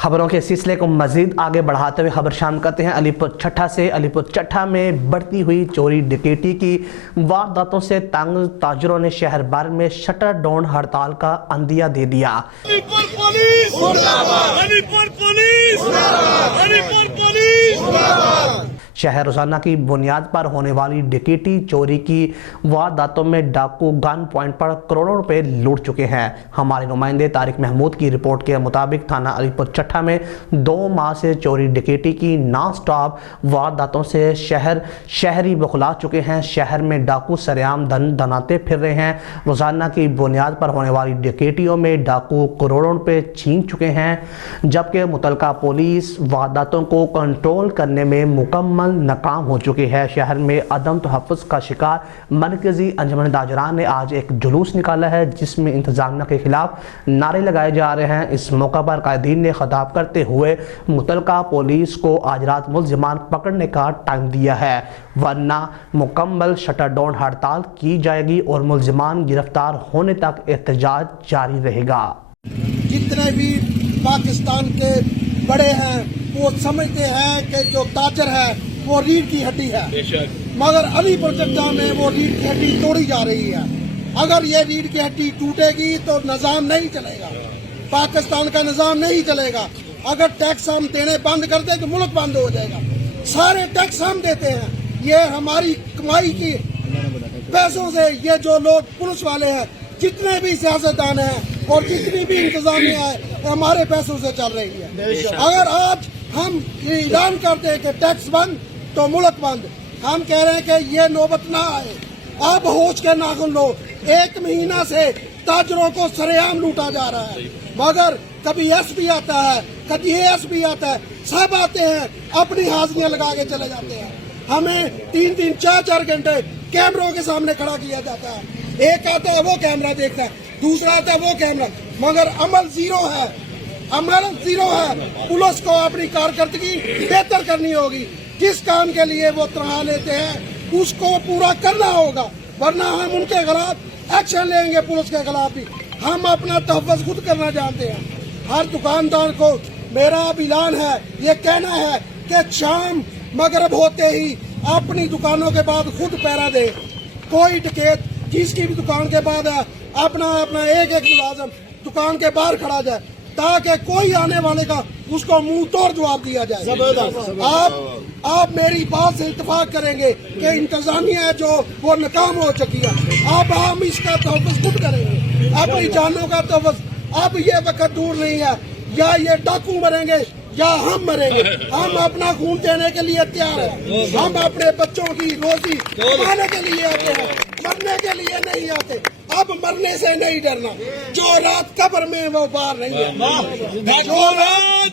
खबरों के सिलसिले को मजीद आगे बढ़ाते हुए खबर शामिल करते हैं अलीपुर छठा से। अलीपुर छठा में बढ़ती हुई चोरी डकैती की वारदातों से तंग ताजरों ने शहर भर में शटर डाउन हड़ताल का अंदिया दे दिया। अलीपुर पुलिस मुर्दाबाद, अलीपुर पुलिस मुर्दाबाद, अलीपुर पुलिस मुर्दाबाद। शहर रोजाना की बुनियाद पर होने वाली डकैती चोरी की वारदातों में डाकू गन पॉइंट पर करोड़ों रुपए लूट चुके हैं। हमारे नुमाइंदे तारिक महमूद की रिपोर्ट के मुताबिक थाना अलीपुर छठा में 2 माह से चोरी डकैती की नॉन स्टॉप वारदातों से शहरी बौखला चुके हैं। शहर में डाकू सरेआम धन दनाते फिर रहे हैं। रोजाना की बुनियाद पर होने वाली डकैतियों में डाकू करोड़ों रुपए छीन चुके हैं, जबकि मुतलका पुलिस वारदातों को कंट्रोल करने में मुकम्मल नाकाम हो चुकी है। शहर में अदम तहफ़्फ़ुज़ का शिकार मरकजी अंजुमन ताजरान ने आज एक जुलूस निकाला है, जिसमें इंतजामिया के खिलाफ नारे लगाए जा रहे हैं। इस मौका पर कायदीन ने खिताब करते हुए मुतलका पुलिस को आज रात मुल्ज़िमान पकड़ने का टाइम दिया है, वरना मुकम्मल शटर डाउन हड़ताल की जाएगी और मुल्ज़िमान गिरफ्तार होने तक एहतजाज जारी रहेगा। जितने भी पाकिस्तान के बड़े हैं वो समझते हैं कि जो ताजर है वो रीढ़ की हड्डी है, मगर अलीपुर छठा में वो रीढ़ की हड्डी तोड़ी जा रही है। अगर ये रीढ़ की हड्डी टूटेगी तो निज़ाम नहीं चलेगा, पाकिस्तान का निज़ाम नहीं चलेगा। अगर टैक्स हम देने बंद कर दे तो मुल्क बंद हो जाएगा। सारे टैक्स हम देते हैं, ये हमारी कमाई की पैसों से ये जो लोग पुलिस वाले हैं, जितने भी सियासतदान हैं और जितनी भी इंतजामिया है, हमारे पैसों से चल रही है। अगर आज हम ऐलान कर दें कि टैक्स बंद तो मुल्क बंद, हम कह रहे हैं कि ये नौबत ना आए। आप होश के नाखुन लो। 1 महीना से ताजरों को सरेआम लूटा जा रहा है, मगर कभी एसपी आता है, कभी एएसपी आता है, सब आते हैं अपनी हाजिरियां लगा के चले जाते हैं। हमें 3-3, 4-4 घंटे कैमरों के सामने खड़ा किया जाता है। एक आता है वो कैमरा देखता है, दूसरा आता है वो कैमरा, मगर अमल जीरो है, अमल जीरो है। पुलिस को अपनी कारकर्दगी बेहतर करनी होगी। जिस काम के लिए वो तनख्वाह लेते हैं उसको पूरा करना होगा, वरना हम उनके खिलाफ एक्शन लेंगे। पुलिस के खिलाफ भी हम अपना तहफ़्फ़ुज़ खुद करना जानते हैं। हर दुकानदार को मेरा ऐलान है, ये कहना है कि शाम मगरिब होते ही अपनी दुकानों के बाद खुद पहरा दे। कोई डकैत जिसकी भी दुकान के बाद है अपना एक मुलाजिम दुकान के बाहर खड़ा जाए, ताकि कोई आने वाले का उसको मुंह तोड़ जवाब दिया जाए। आप मेरी बात से इत्तेफाक करेंगे कि इंतजामिया है जो वो नाकाम हो चुकी है। अब हम इसका तहफ़्फ़ुज़ खुद करेंगे, अपनी जानों का तहफ़्फ़ुज़। अब ये वक्त दूर नहीं है, या ये डाकू मरेंगे या हम मरेंगे। हम अपना खून देने के लिए तैयार हैं। हम अपने बच्चों की रोजी कमाने के लिए आते हैं, मरने के लिए नहीं आते। अब मरने से नहीं डरना। जो रात कब्र में वो बाहर नहीं है, जो रात